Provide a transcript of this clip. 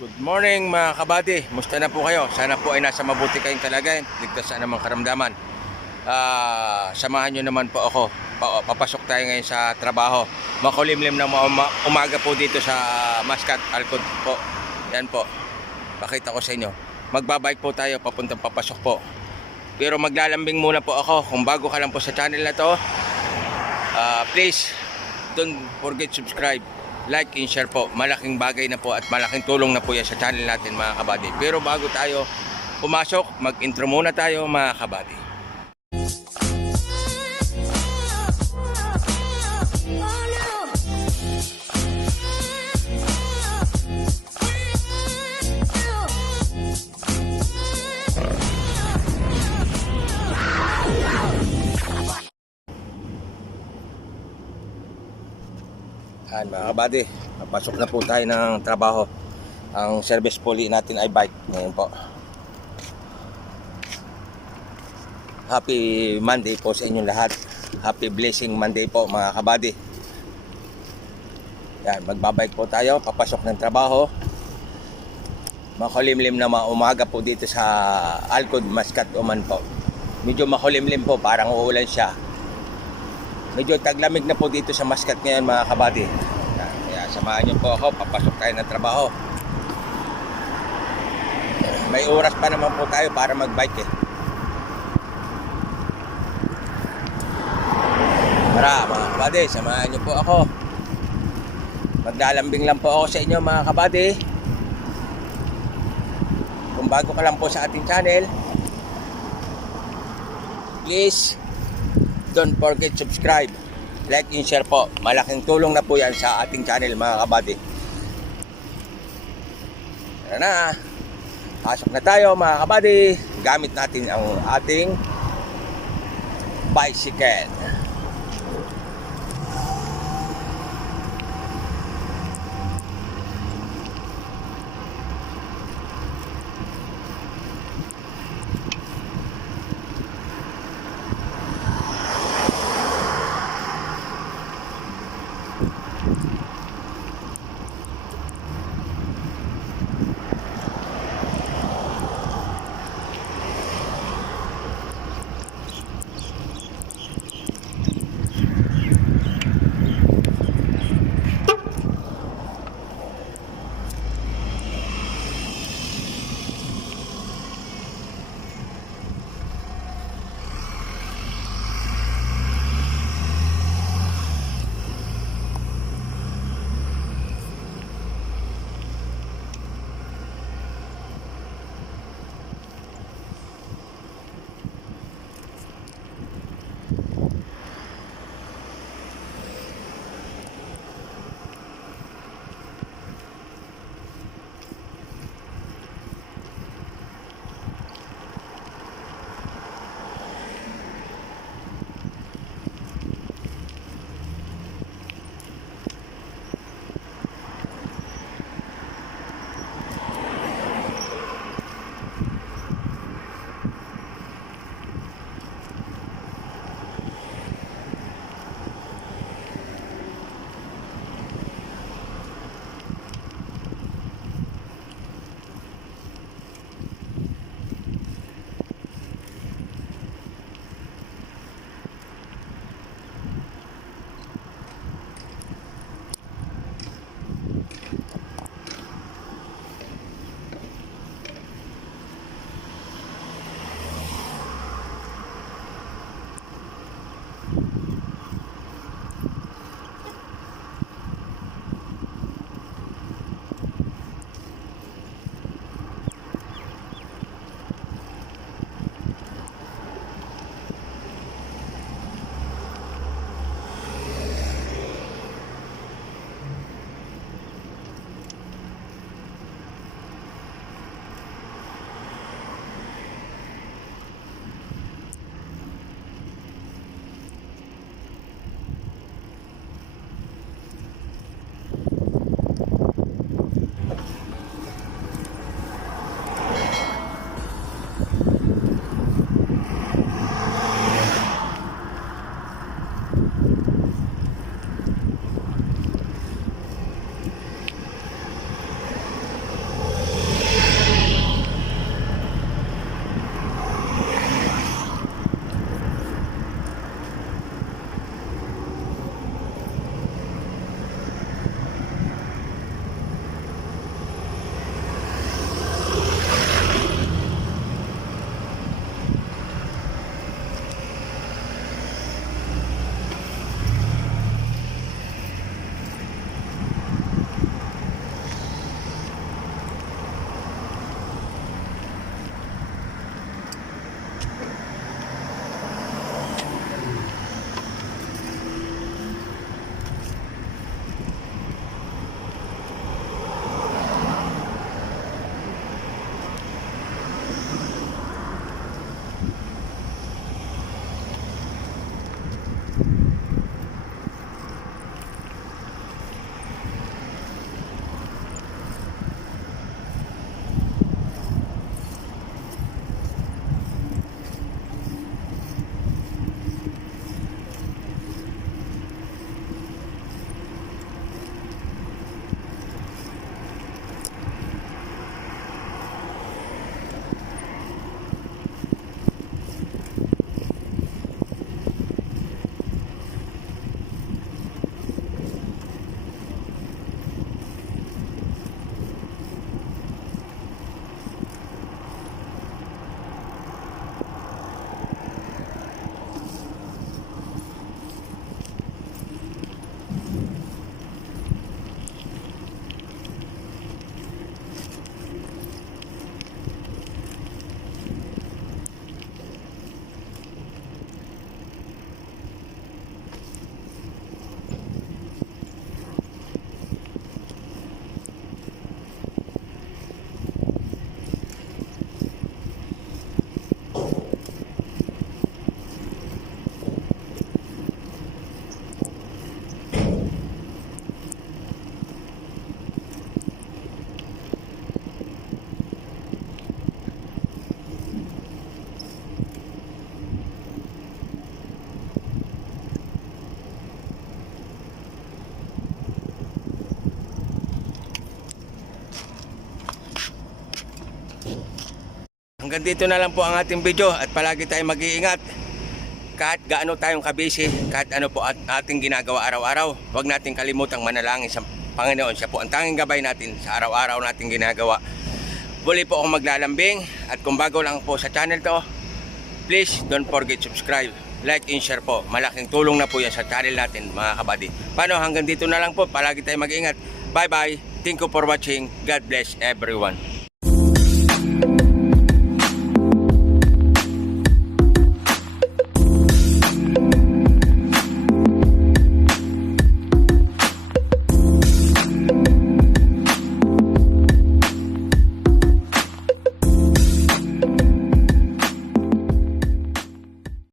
Good morning mga kabady, musta na po kayo? Sana po ay nasa mabuti kayong kalagayan, ligtas sa anumang karamdaman. Samahan nyo naman po ako, papasok tayo ngayon sa trabaho. Makulimlim na umaga po dito sa Mascat, Alcod po. Yan po, pakita ko sa inyo. Magbabike po tayo, papuntang papasok po. Pero maglalambing muna po ako. Kung bago ka lang po sa channel na to, please don't forget subscribe, like and share po. Malaking bagay na po at malaking tulong na po yan sa channel natin mga kabady. Pero bago tayo pumasok, mag-intro muna tayo mga kabady. Yan mga kabady, papasok na po tayo ng trabaho. Ang service pulley natin ay bike. Ngayon po, happy Monday po sa inyong lahat. Happy blessing Monday po mga kabady. Yan, magbabike po tayo, papasok ng trabaho. Makulimlim na umaga po dito sa Alcod, Mascat, Oman po. Medyo makulimlim po, parang uulan siya. Medyo taglamig na po dito sa Mascat ngayon mga kabady. Kaya samahan niyo po ako, papasok tayo ng trabaho. May oras pa naman po tayo para magbike eh. Tara mga kabady, samahan niyo po ako. Maglalambing lang po ako sa inyo mga kabady. Kung bago ka lang po sa ating channel, please don't forget subscribe, like and share po. Malaking tulong na po yan sa ating channel mga kabady. Tara na, pasok na tayo mga kabady. Gamit natin ang ating bicycle. hanggang dito na lang po ang ating video at palagi tayong mag-iingat. Kahit gaano tayong kabisi, kahit ano po ating ginagawa araw-araw, huwag nating kalimutang manalangin sa Panginoon. Siya po ang tanging gabay natin sa araw-araw nating ginagawa. Muli po akong maglalambing at kung bago lang po sa channel to, please don't forget subscribe, like and share po. Malaking tulong na po yan sa channel natin mga kabady. Paano hanggang dito na lang po, palagi tayong mag-iingat. Bye bye, thank you for watching, God bless everyone.